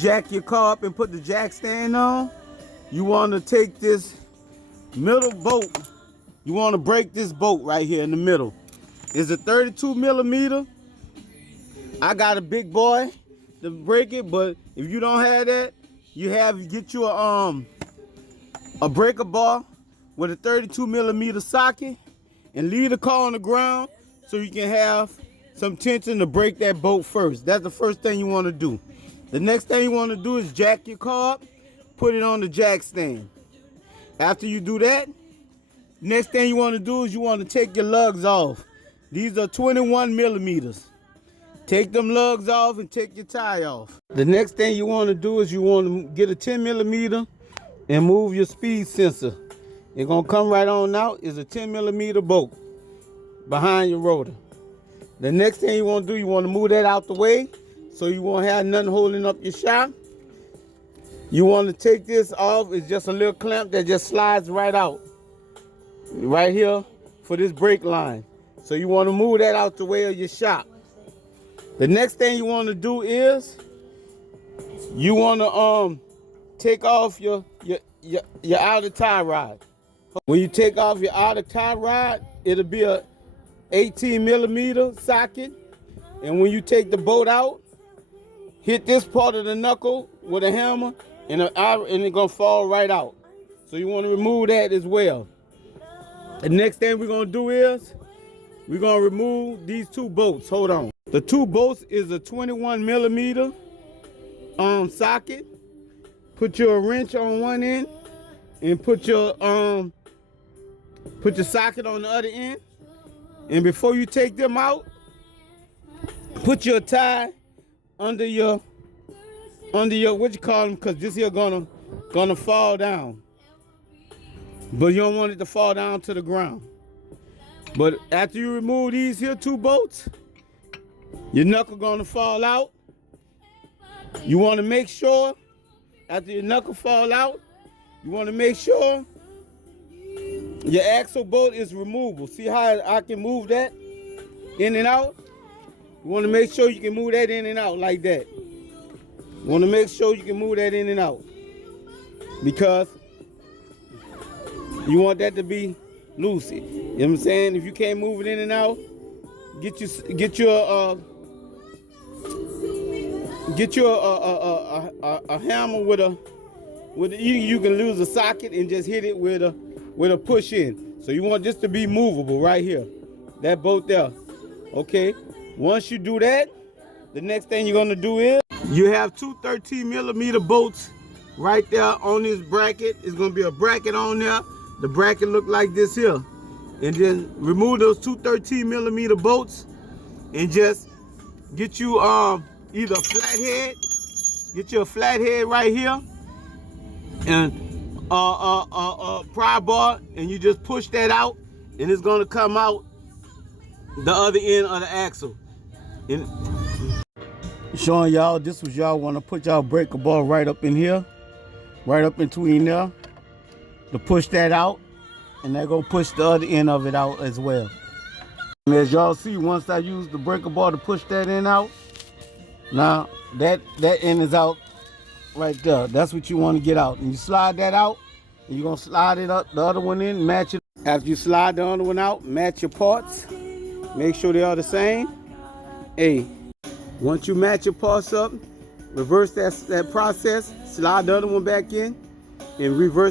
jack your car up and put the jack stand on, you want to take this middle bolt. You want to break this bolt right here in the middle. It's a 32 millimeter. I got a big boy to break it, but if you don't have that, get you a breaker bar with a 32 millimeter socket and leave the car on the ground so you can have some tension to break that bolt first. That's the first thing you want to do. The next thing you want to do is jack your car up, put it on the jack stand. After you do that, next thing you want to do is you want to take your lugs off. These are 21 millimeters. Take them lugs off and take your tie off. The next thing you want to do is you want to get a 10 millimeter and move your speed sensor. It's going to come right on out. It's a 10 millimeter bolt behind your rotor. The next thing you want to do, you want to move that out the way so you won't have nothing holding up your shock. You want to take this off. It's just a little clamp that just slides right out. Right here for this brake line. So you want to move that out the way of your shock. The next thing you want to do is you want to take off your outer tie rod. When you take off your outer tie rod, it'll be a 18 millimeter socket. And when you take the bolt out, hit this part of the knuckle with a hammer and it's gonna fall right out. So you want to remove that as well. The next thing we're gonna do is we're gonna remove these two bolts. Hold on. The two bolts is a 21 millimeter socket. Put your wrench on one end and put your socket on the other end. And before you take them out, put your tie under your what you call them, because this here gonna fall down. But you don't want it to fall down to the ground. But after you remove these here two bolts, your knuckle gonna fall out. You want to make sure after your knuckle fall out, you want to make sure your axle bolt is removable. See how I can move that in and out? You want to make sure you can move that in and out like that. You want to make sure you can move that in and out because you want that to be loose. You know what I'm saying? If you can't move it in and out, get you a hammer with you can lose a socket and just hit it with a push in. So you want this to be movable right here, that bolt there. Okay. Once you do that, the next thing you're gonna do is you have two 13 millimeter bolts right there on this bracket. It's gonna be a bracket on there. The bracket look like this here. And then remove those two 13 millimeter bolts and just get you either a flathead, get you a flathead right here and pry bar, and you just push that out and it's gonna come out the other end of the axle. And showing y'all, this was y'all want to put y'all breaker bar right up in here, right up in between there, to push that out, and they're gonna push the other end of it out as well. And as y'all see, once I use the breaker bar to push that end out, now that end is out right there. That's what you want to get out. And you slide that out, and you're gonna slide it up, the other one in, match it. After you slide the other one out, match your parts. Make sure they are the same. Hey, once you match your parts up, reverse that process, slide the other one back in, and reverse